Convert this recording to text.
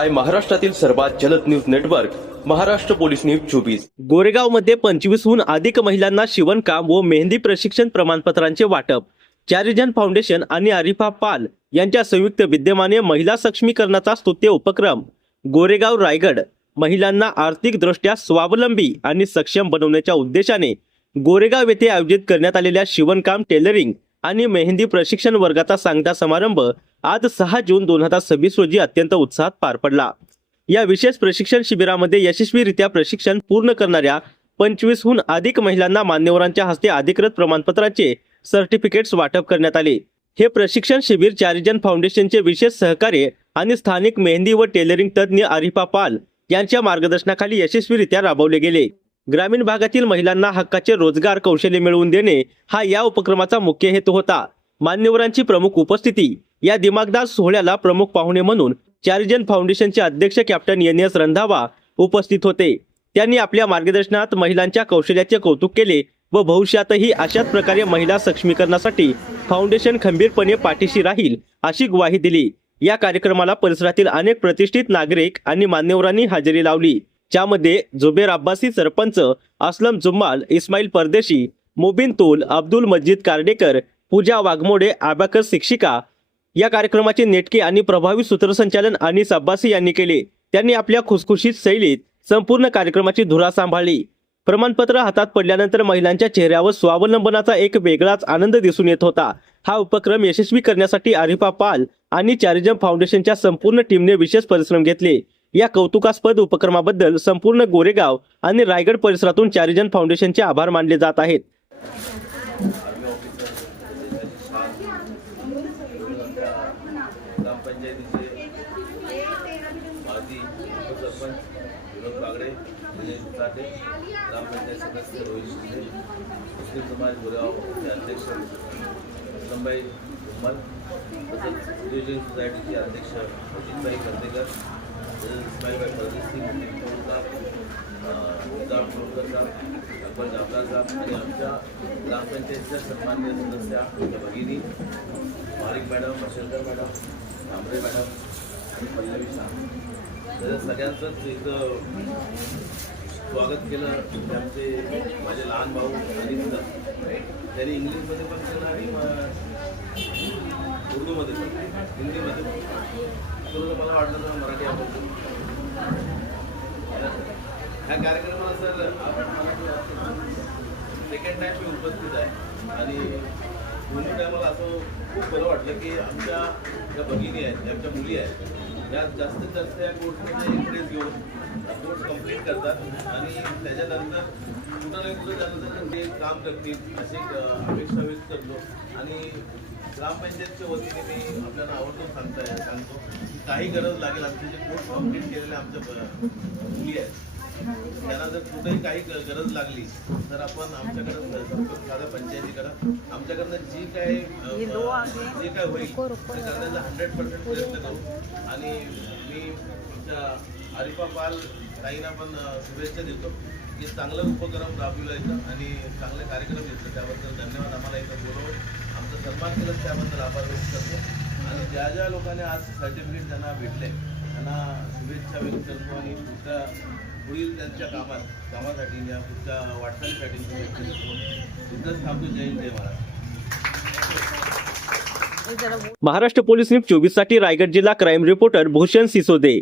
आहे महाराष्ट्रातील सर्वात जलद news network Maharashtra police news 24। गोरेगावमध्ये 25हून अधिक महिलांना शिवणकाम व मेहंदी प्रशिक्षण प्रमाणपत्रांचे वाटप। चारिजन फाउंडेशन आणि आरिफा पाल यांच्या संयुक्त विद्यमाने महिला सक्षमीकरणाचा स्तुत्य उपक्रम गोरेगाव रायगड महिलांना आर्थिकदृष्ट्या स्वावलंबी आणि सक्षम बनवण्याच्या उद्देशाने गोरेगाव येथे आयोजित करण्यात आलेल्या शिवणकाम, टेलरिंग आणि मेहंदी प्रशिक्षण वर्गाचा सांगता समारंभ आज 6 जून 2026 रोजी अत्यंत उत्साहात पार पडला। या विशेष प्रशिक्षण शिबिरामध्ये यशस्वीरित्या प्रशिक्षण पूर्ण करणाऱ्या 25हून अधिक महिलांना मान्यवरांच्या हस्ते अधिकृत प्रमाणपत्राचे सर्टिफिकेट्स वाटप करण्यात आले। हे प्रशिक्षण शिबिर चारिजन फाउंडेशनचे विशेष सहकार्य आणि स्थानिक मेहंदी व टेलरिंग तज्ञ आरिफा पाल यांच्या मार्गदर्शनाखाली यशस्वीरित्या राबवले गेले। ग्रामीण भागातील महिलांना हक्काचे रोजगार कौशल्य मिळवून देणे हा या उपक्रमाचा मुख्य हेतू होता। मान्यवरांची प्रमुख उपस्थिती। या दिमागदार सोहळ्याला प्रमुख पाहुणे म्हणून चारिजन फाउंडेशनचे अध्यक्ष कॅप्टन NS रंधावा उपस्थित होते। त्यांनी आपल्या मार्गदर्शनात महिलांच्या कौशल्याचे कौतुक केले व भविष्यातही अशाच प्रकारे महिला सक्षमीकरणासाठी फाउंडेशन खंबीरपणे पाठीशी राहील अशी ग्वाही दिली। या कार्यक्रमाला परिसरातील अनेक प्रतिष्ठित नागरिक आणि मान्यवरांनी हजेरी लावली, ज्यामध्ये जुबेर अब्बासी सरपंच, असलम जुम्माल, इस्माईल परदेशी, मुबिन तुल, अब्दुल मजीद कार्डेकर, पूजा वाघमोडे, अबॅकस शिक्षिका। या कार्यक्रमाचे नेटके आणि प्रभावी सूत्रसंचालन अनीस अब्बासी यांनी केले। त्यांनी आपल्या खुसखुशीत शैलीत संपूर्ण कार्यक्रमाची धुरा सांभाळली। प्रमाणपत्र हातात पडल्यानंतर महिलांच्या चेहऱ्यावर स्वावलंबनाचा एक वेगळाच आनंद दिसून येत होता। हा उपक्रम यशस्वी करण्यासाठी आरिफा पाल आणि चारिजन फाउंडेशनच्या संपूर्ण टीमने विशेष परिश्रम घेतले। या कौतुकास्पद उपक्रमाबद्दल संपूर्ण गोरेगाव आणि रायगड परिसरातून चारिजन फाउंडेशनचे आभार मानले जात आहेत। ग्रामपंचायत सदस्य रोहित शिंदे, मुस्लिम समाज गोरेगाव अध्यक्ष असलमभाई जुम्मल, तसेच नियोजन सोसायटीचे अध्यक्ष अजितभाई कर्देकर, इस्माईलभाई परदेशी, निजाम टोळकर साहेब, अकबर जाफर साहेब आणि आमच्या ग्रामपंचायतीच्या सन्माननीय सदस्या भगिनी मारिक madam, Mashelkar madam, Kamble madam आणि पल्लवी शाह, तर सगळ्यांचंच इथं स्वागत केलं। आमचे माझे लहान भाऊ आणि त्यांनी इंग्लिशमध्ये पण केलं आणि उर्दूमध्ये पण, हिंदीमध्ये पण। तर मला वाटलं तर मराठी आपण ह्या कार्यक्रमाला सर सेकंड टाईम मी उपस्थित आहे आणि दोन्ही टायमाला असं खूप बरं वाटलं की आमच्या ज्या भगिनी आहेत, आमच्या मुली आहेत, या जास्तीत जास्त या कोर्समध्ये इंटरेस्ट घेऊन कोर्स कंप्लीट करतात आणि त्याच्यानंतर कुठं ना कुठं त्यानंतर ते काम करतील अशी अपेक्षा व्यक्त करतो। आणि ग्रामपंचायतच्या वतीने मी आपल्याला आवर्जून सांगतो की काही गरज लागेल, आमचे जे कोर्स कंप्लीट केलेले आमच्या मुली आहेत त्यांना जर कुठेही काही गरज लागली तर आपण आमच्याकडं संपर्क साधा पंचायतीकडं, आमच्याकडनं जे काय होईल ते करण्याचा 100% प्रयत्न करू। आणि मी आमच्या आरिफा पाल ताईंना पण शुभेच्छा देतो की चांगलं उपक्रम राबविला इथं आणि चांगले कार्यक्रम घेतले, त्याबद्दल धन्यवाद। आम्हाला इथं बोलवून आमचा सन्मान केलं त्याबद्दल आभार व्यक्त करतो। आणि ज्या ज्या लोकांनी आज सर्टिफिकेट त्यांना भेटले त्यांना शुभेच्छा व्यक्त करतो आणि पुढील त्यांच्या कामासाठी या पुढच्या वाटचालीसाठी शुभेच्छा देतो। इथंच थांबतो। जय हिंद, जय महाराष्ट्र। महाराष्ट्र पोलीस न्यूज 24 साठी रायगड जिल्हा क्राईम रिपोर्टर भूषण सिसोदे।